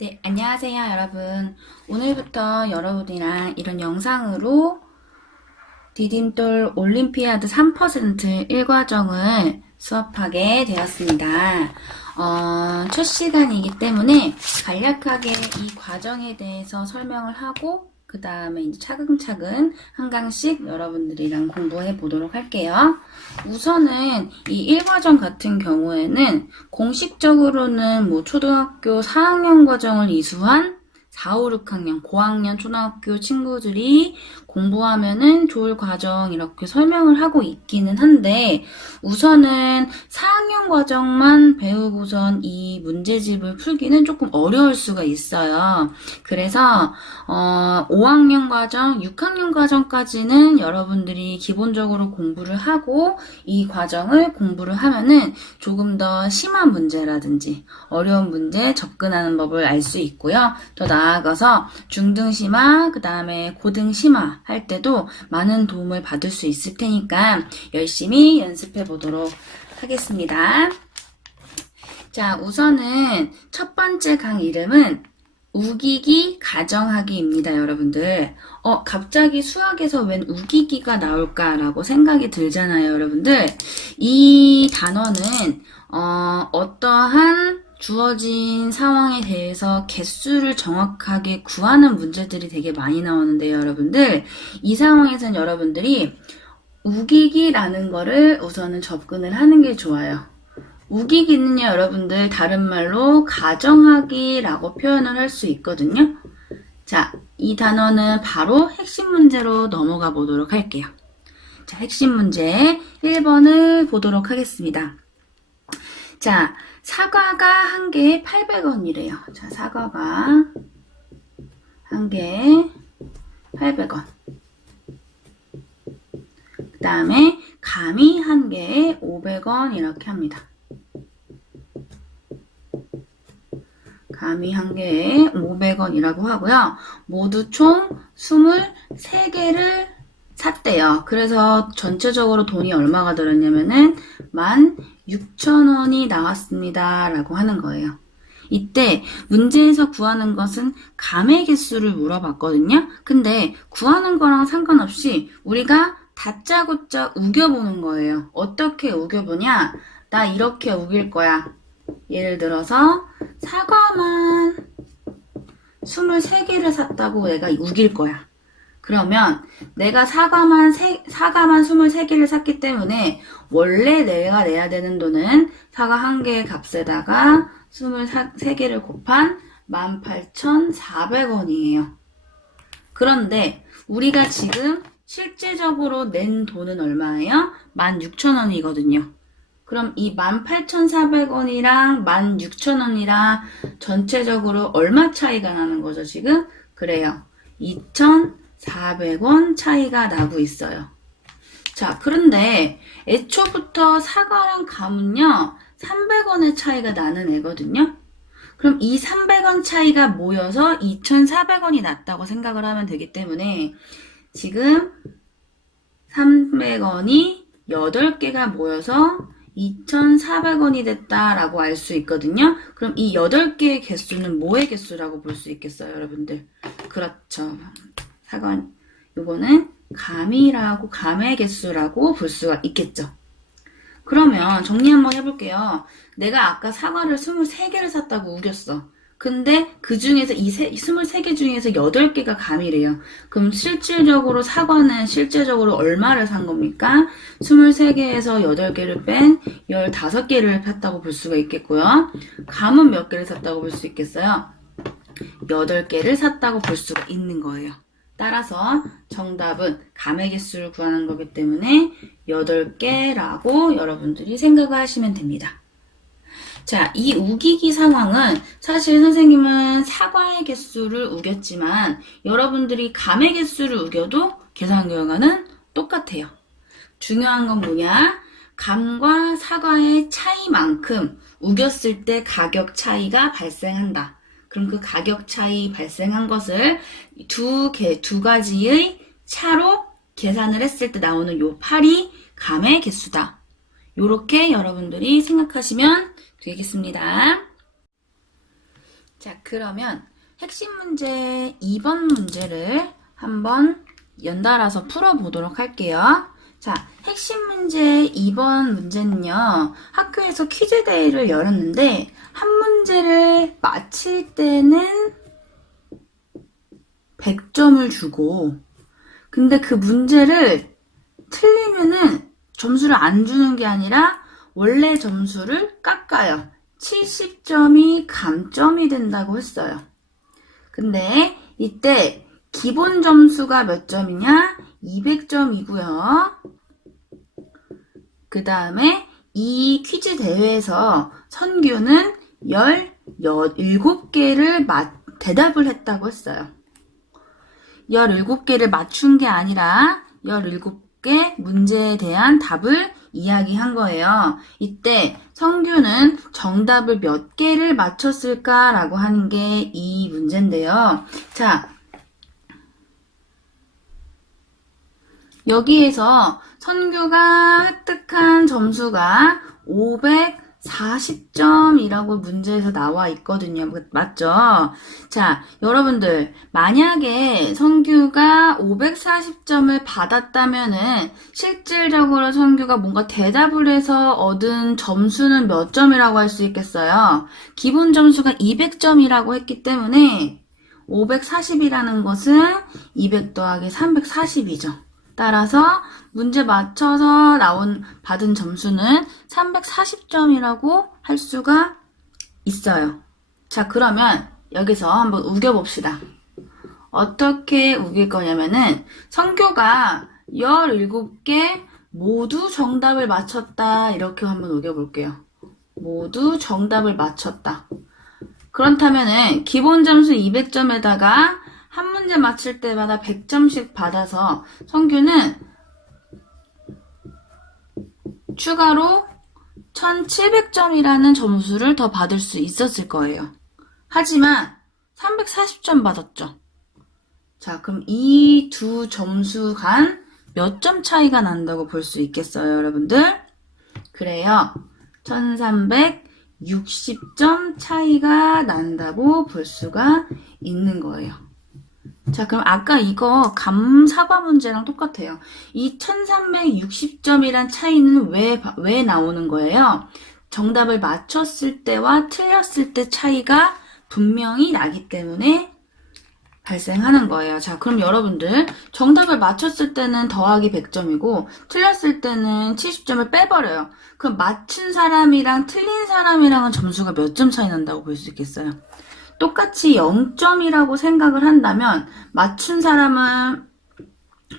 네, 안녕하세요, 여러분. 오늘부터 여러분이랑 이런 영상으로 디딤돌 올림피아드 3% 1과정을 수업하게 되었습니다. 첫 시간이기 때문에 간략하게 이 과정에 대해서 설명을 하고 그 다음에 이제 차근차근 한 강씩 여러분들이랑 공부해 보도록 할게요. 우선은 이 1과정 같은 경우에는 공식적으로는 뭐 초등학교 4학년 과정을 이수한 4, 5, 6학년, 고학년 초등학교 친구들이 공부하면은 좋을 과정 이렇게 설명을 하고 있기는 한데 우선은 4학년 과정만 배우고선 이 문제집을 풀기는 조금 어려울 수가 있어요. 그래서 5학년 과정, 6학년 과정까지는 여러분들이 기본적으로 공부를 하고 이 과정을 공부를 하면은 조금 더 심한 문제라든지 어려운 문제에 접근하는 법을 알 수 있고요. 더 나아가서 중등심화, 그 다음에 고등심화 할 때도 많은 도움을 받을 수 있을 테니까 열심히 연습해 보도록 하겠습니다. 자, 우선은 첫 번째 강 이름은 우기기 가정하기입니다, 여러분들. 갑자기 수학에서 웬 우기기가 나올까라고 생각이 들잖아요, 여러분들. 이 단어는 어떠한 주어진 상황에 대해서 개수를 정확하게 구하는 문제들이 되게 많이 나오는데요, 여러분들. 이 상황에서는 여러분들이 우기기라는 거를 우선은 접근을 하는 게 좋아요. 우기기는요, 여러분들 다른 말로 가정하기라고 표현을 할 수 있거든요. 자, 이 단어는 바로 핵심 문제로 넘어가 보도록 할게요. 자, 핵심 문제 1번을 보도록 하겠습니다. 자, 사과가 한 개에 800원이래요. 자, 사과가 한 개에 800원. 그 다음에 감이 한 개에 500원 이렇게 합니다. 감이 한 개에 500원이라고 하고요. 모두 총 23개를 샀대요. 그래서 전체적으로 돈이 얼마가 들었냐면은 16,000원이 나왔습니다. 라고 하는 거예요. 이때 문제에서 구하는 것은 감의 개수를 물어봤거든요. 근데 구하는 거랑 상관없이 우리가 다짜고짜 우겨보는 거예요. 어떻게 우겨보냐? 나 이렇게 우길 거야. 예를 들어서 사과만 23개를 샀다고 내가 우길 거야. 그러면 내가 사과만 23개를 샀기 때문에 원래 내가 내야 되는 돈은 사과 한 개의 값에다가 23개를 곱한 18,400원이에요. 그런데 우리가 지금 실제적으로 낸 돈은 얼마예요? 16,000원이거든요. 그럼 이 18,400원이랑 16,000원이랑 전체적으로 얼마 차이가 나는 거죠, 지금? 그래요. 2,400원 차이가 나고 있어요. 자, 그런데 애초부터 사과랑 감은요, 300원의 차이가 나는 애거든요. 그럼 이 300원 차이가 모여서 2,400원이 났다고 생각을 하면 되기 때문에 지금 300원이 8개가 모여서 2,400원이 됐다라고 알 수 있거든요. 그럼 이 8개의 개수는 뭐의 개수라고 볼 수 있겠어요, 여러분들? 그렇죠. 요거는 감의 개수라고 볼 수가 있겠죠. 그러면 정리 한번 해볼게요. 내가 아까 사과를 23개를 샀다고 우겼어. 근데 그 중에서 이 23개 중에서 8개가 감이래요. 그럼 실질적으로 사과는 실제적으로 얼마를 산 겁니까? 23개에서 8개를 뺀 15개를 샀다고 볼 수가 있겠고요. 감은 몇 개를 샀다고 볼 수 있겠어요? 8개를 샀다고 볼 수가 있는 거예요. 따라서 정답은 감의 개수를 구하는 거기 때문에 8개라고 여러분들이 생각을 하시면 됩니다. 자, 이 우기기 상황은 사실 선생님은 사과의 개수를 우겼지만 여러분들이 감의 개수를 우겨도 계산 결과는 똑같아요. 중요한 건 뭐냐? 감과 사과의 차이만큼 우겼을 때 가격 차이가 발생한다. 그럼 그 가격 차이 발생한 것을 두 가지의 차로 계산을 했을 때 나오는 요 8이 감의 개수다. 요렇게 여러분들이 생각하시면 되겠습니다. 자, 그러면 핵심 문제 2번 문제를 한번 연달아서 풀어보도록 할게요. 자, 핵심 문제 2번 문제는요, 학교에서 퀴즈 대회를 열었는데, 한 문제를 맞힐 때는 100점을 주고, 근데 그 문제를 틀리면은 점수를 안 주는 게 아니라 원래 점수를 깎아요. 70점이 감점이 된다고 했어요. 근데 이때 기본 점수가 몇 점이냐? 200점이고요. 그 다음에 이 퀴즈 대회에서 선규는 17개를 대답을 했다고 했어요. 17개를 맞춘 게 아니라 17개 문제에 대한 답을 이야기한 거예요. 이때 성규는 정답을 몇 개를 맞췄을까라고 하는 게 이 문제인데요. 자, 여기에서 선규가 획득한 점수가 540점이라고 문제에서 나와 있거든요. 맞죠? 자, 여러분들, 만약에 선규가 540점을 받았다면은 실질적으로 선규가 뭔가 대답을 해서 얻은 점수는 몇 점이라고 할 수 있겠어요? 기본 점수가 200점이라고 했기 때문에 540이라는 것은 200 더하기 340이죠. 따라서 문제 맞춰서 받은 점수는 340점이라고 할 수가 있어요. 자, 그러면 여기서 한번 우겨봅시다. 어떻게 우길 거냐면은 성교가 17개 모두 정답을 맞췄다. 이렇게 한번 우겨볼게요. 모두 정답을 맞췄다. 그렇다면은 기본 점수 200점에다가 한 문제 맞힐 때마다 100점씩 받아서 성규는 추가로 1700점이라는 점수를 더 받을 수 있었을 거예요. 하지만 340점 받았죠. 자, 그럼 이 두 점수 간 몇 점 차이가 난다고 볼 수 있겠어요, 여러분들? 그래요. 1360점 차이가 난다고 볼 수가 있는 거예요. 자, 그럼 아까 이거 사과 문제랑 똑같아요. 이 1360점이란 차이는 왜 나오는 거예요? 정답을 맞췄을 때와 틀렸을 때 차이가 분명히 나기 때문에 발생하는 거예요. 자, 그럼 여러분들 정답을 맞췄을 때는 더하기 100점이고 틀렸을 때는 70점을 빼버려요. 그럼 맞춘 사람이랑 틀린 사람이랑은 점수가 몇 점 차이 난다고 볼 수 있겠어요? 똑같이 0점이라고 생각을 한다면 맞춘 사람은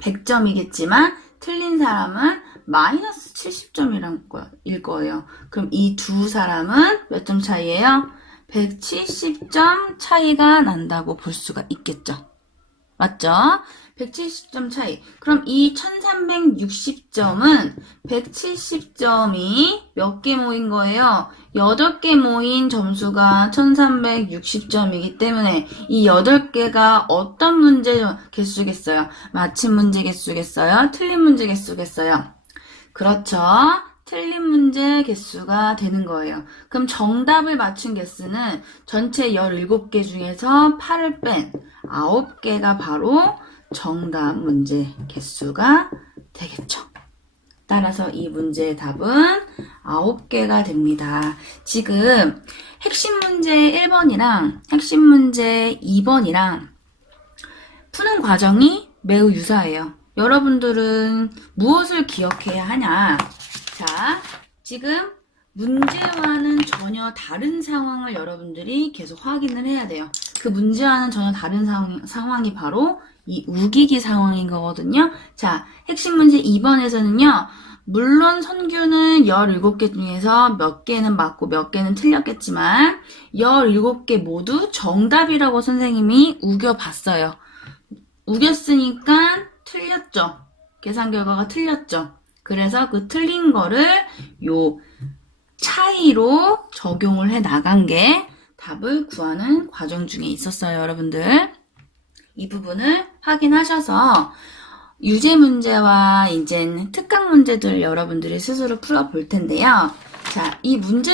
100점이겠지만 틀린 사람은 마이너스 70점일 거예요. 그럼 이 두 사람은 몇 점 차이예요? 170점 차이가 난다고 볼 수가 있겠죠. 맞죠? 170점 차이. 그럼 이 1360점은 170점이 몇 개 모인 거예요? 8개 모인 점수가 1360점이기 때문에 이 8개가 어떤 문제 개수겠어요? 맞힌 문제 개수겠어요? 틀린 문제 개수겠어요? 그렇죠. 틀린 문제 개수가 되는 거예요. 그럼 정답을 맞춘 개수는 전체 17개 중에서 8을 뺀 9개가 바로 정답 문제 개수가 되겠죠. 따라서 이 문제의 답은 9개가 됩니다. 지금 핵심 문제 1번이랑 핵심 문제 2번이랑 푸는 과정이 매우 유사해요. 여러분들은 무엇을 기억해야 하냐? 자, 지금 문제와는 전혀 다른 상황을 여러분들이 계속 확인을 해야 돼요. 그 문제와는 전혀 다른 상황이 바로 이 우기기 상황인 거거든요. 자, 핵심 문제 2번에서는요. 물론 선규는 17개 중에서 몇 개는 맞고 몇 개는 틀렸겠지만 17개 모두 정답이라고 선생님이 우겨봤어요. 우겼으니까 틀렸죠. 계산 결과가 틀렸죠. 그래서 그 틀린 거를 요 차이로 적용을 해 나간 게 답을 구하는 과정 중에 있었어요, 여러분들. 이 부분을 확인하셔서 유제 문제와 이제 특강 문제들 여러분들이 스스로 풀어볼 텐데요. 자, 이 문제